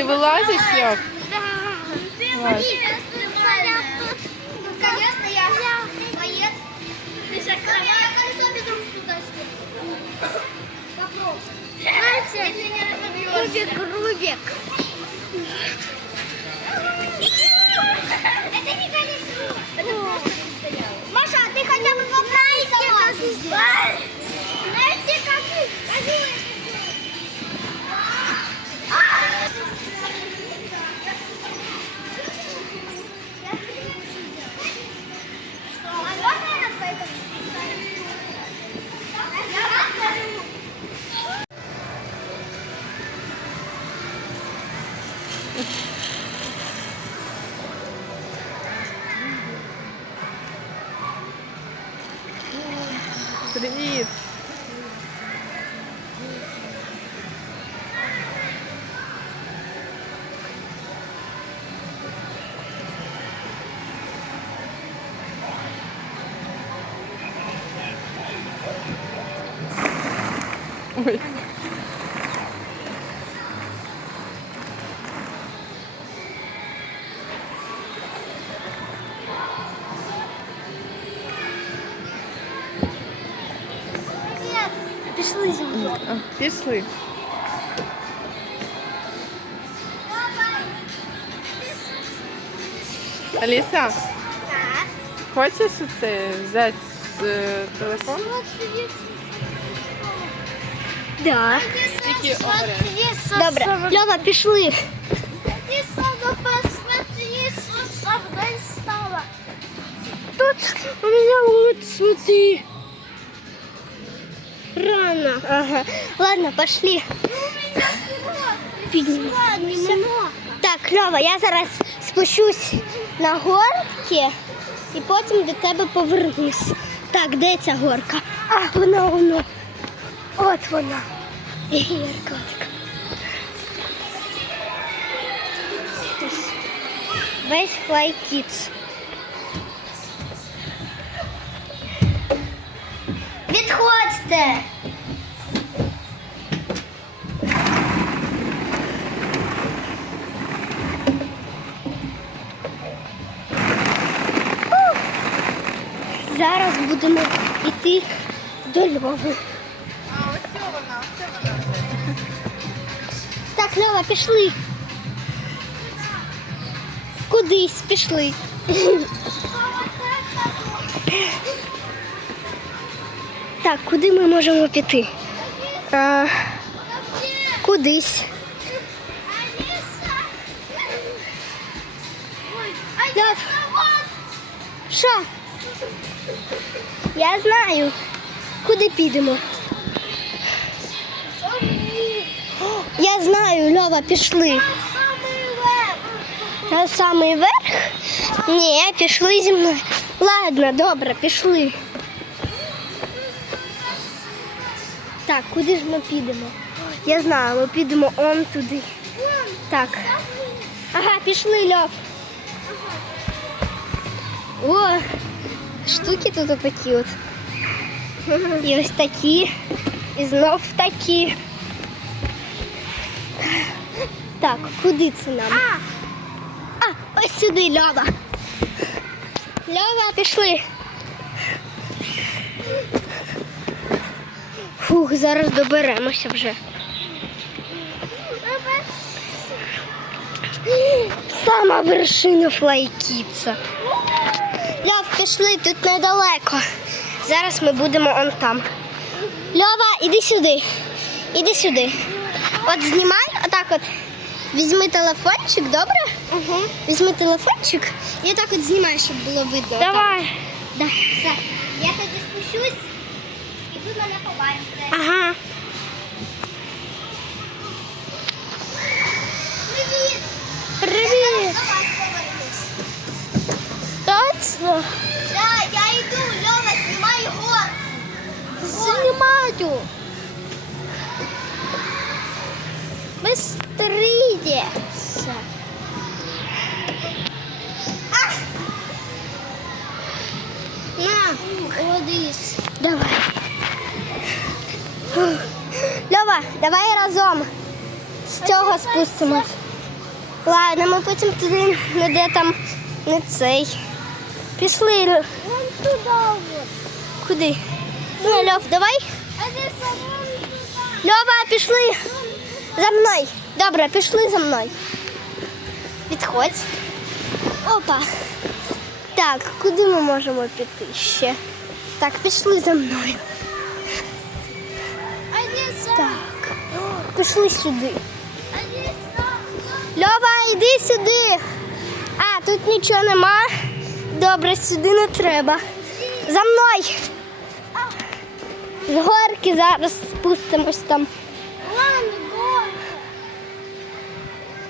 Ти вилазиш як? Так. Конечно, я боец. Ты же я колесо без рук туда Попробуй. Знаете, Рубик, Рубик. Привіт. Ой. пішли зі мною. А, Пішли. Аліса, Так. хочеш це взяти з е, телефону? Да. Тільки обережно. Добре, Льова, пішли. Ти сама посмотри, що со мною стало. Тут у меня вот, смотри. Рано. Ага. Ладно, пошли. Так, Льова, я зараз спущусь на горки і потім до тебе повернусь. Так, де ця горка? А, вона воно. От вона. Яркотик. Весь Fly Kids. Відходьте! Ух. Зараз будемо йти до Льови. А, ось вона, ось вона. Так, Льова, пішли. Кудись пішли. Так, куди ми можемо піти? А, кудись. Льов. Що? Я знаю. Куди підемо? Я знаю, Льова, пішли. На самий верх? Ні, пішли зі мною. Ладно, добре, пішли. Так, куди ж ми підемо? Я знаю, ми підемо он туди. Так. Ага, пішли, Льов. О, штуки тут такі от. І ось такі. І знов такі. Так, куди це нам? А, а ось сюди, Льова. Льова, пішли. Фух, зараз доберемося вже. Сама вершина флайкіца. Льов, пішли, тут недалеко. Зараз ми будемо он там. Льова, іди сюди. Іди сюди. От знімай, отак от. Візьми телефончик, добре? Угу. Візьми телефончик і отак от знімай, щоб було видно. Давай. Да. Все. Я тоді спущусь ви мене побачите. Ага. Привіт! Привіт. До вас повернусь. Точно. Да, я йду, Льова, знімай гор. Знімаю. Быстрее. А! На, водись. Давай. Льова, давай разом з цього спустимось. Ладно, ми потім туди не де там не цей. Пішли. Вон туди. Куди? Ну, Льов, давай. Льова, пішли. За мною. Добре, пішли за мною. Відходь. Опа. Так, куди ми можемо піти ще? Так, пішли за мною. Так. Пішли сюди. Льова, йди сюди. А, тут нічого нема. Добре, сюди не треба. За мною. З горки зараз спустимось там.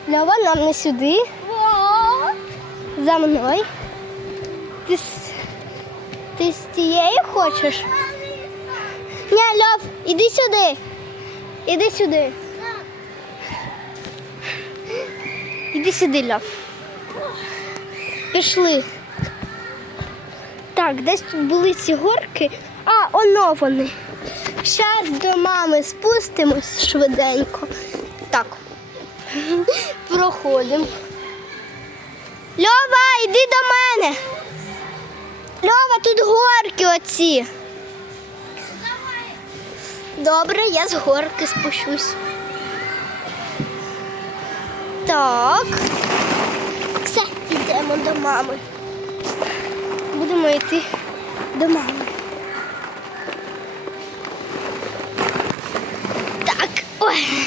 Льова, нам не сюди. За мною. Ти, з- ти з тією хочеш? Ні, Льов, іди сюди. Іди сюди. Іди сюди, Льов. Пішли. Так, десь тут були ці горки. А, оно вони. Зараз до мами спустимось швиденько. Так. Проходимо. Льова, йди до мене. Льова, тут горки оці. Добре, я з горки спущусь. Так. Все, йдемо до мами. Будемо йти до мами. Так, ой.